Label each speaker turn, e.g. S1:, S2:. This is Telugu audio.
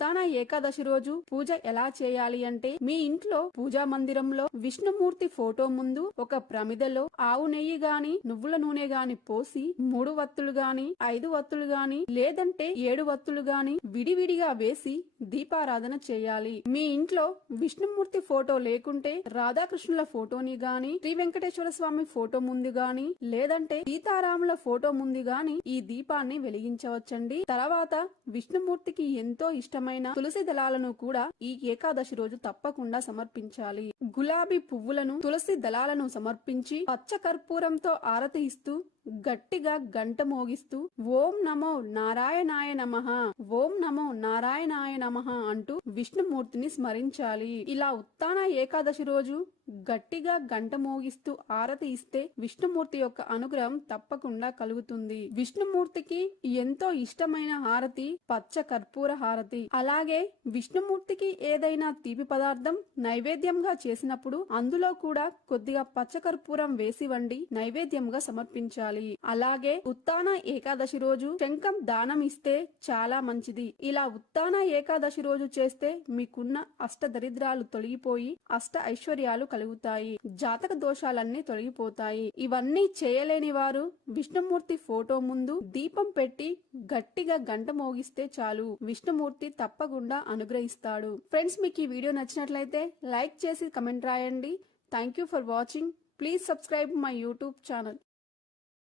S1: తన ఏకాదశి రోజు పూజ ఎలా చేయాలి అంటే మీ ఇంట్లో పూజా మందిరంలో విష్ణుమూర్తి ఫోటో ముందు ఒక ప్రమిదలో ఆవు నెయ్యి గాని నువ్వుల నూనె గాని పోసి మూడు వత్తులు గాని ఐదు వత్తులు గాని లేదంటే ఏడు వత్తులు గాని విడివిడిగా వేసి దీపారాధన చేయాలి. మీ ఇంట్లో విష్ణుమూర్తి ఫోటో లేకుంటే రాధాకృష్ణుల ఫోటోని గాని శ్రీ వెంకటేశ్వర స్వామి ఫోటో ముందు గాని లేదంటే సీతారాముల ఫోటో ముందు గాని ఈ దీపాన్ని వెలిగించవచ్చండి. తర్వాత విష్ణుమూర్తికి ఎంతో ఇష్టం రకమైన తులసి దళాలను కూడా ఈ ఏకాదశి రోజు తప్పకుండా సమర్పించాలి. గులాబీ పువ్వులను తులసి దళాలను సమర్పించి పచ్చ కర్పూరంతో ఆరతి ఇస్తూ గట్టిగా గంట మోగిస్తూ ఓం నమో నారాయణాయ నమ ఓం నమో నారాయణాయ నమ అంటూ విష్ణుమూర్తిని స్మరించాలి. ఇలా ఉత్తాన ఏకాదశి రోజు గట్టిగా గంట మోగిస్తూ ఆరతి ఇస్తే విష్ణుమూర్తి యొక్క అనుగ్రహం తప్పకుండా కలుగుతుంది. విష్ణుమూర్తికి ఎంతో ఇష్టమైన హారతి పచ్చ కర్పూర హారతి. అలాగే విష్ణుమూర్తికి ఏదైనా తీపి పదార్థం నైవేద్యంగా చేసినప్పుడు అందులో కూడా కొద్దిగా పచ్చకర్పూరం వేసి వండి నైవేద్యంగా సమర్పించాలి. అలాగే ఉత్తాన ఏకాదశి రోజు శంఖం దానం ఇస్తే చాలా మంచిది. ఇలా ఉత్తాన ఏకాదశి రోజు చేస్తే మీకున్న అష్ట దరిద్రాలు తొలగిపోయి అష్ట ఐశ్వర్యాలు కలుగుతాయి. జాతక దోషాలన్నీ తొలగిపోతాయి. ఇవన్నీ చేయలేని వారు విష్ణుమూర్తి ఫోటో ముందు దీపం పెట్టి గట్టిగా గంట మోగిస్తే చాలు. విష్ణుమూర్తి తప్పకుండా అనుగ్రహిస్తాడు. ఫ్రెండ్స్ మీకు ఈ వీడియో నచ్చినట్లయితే లైక్ చేసి కమెంట్ రాయండి. Thank you for watching please subscribe my YouTube channel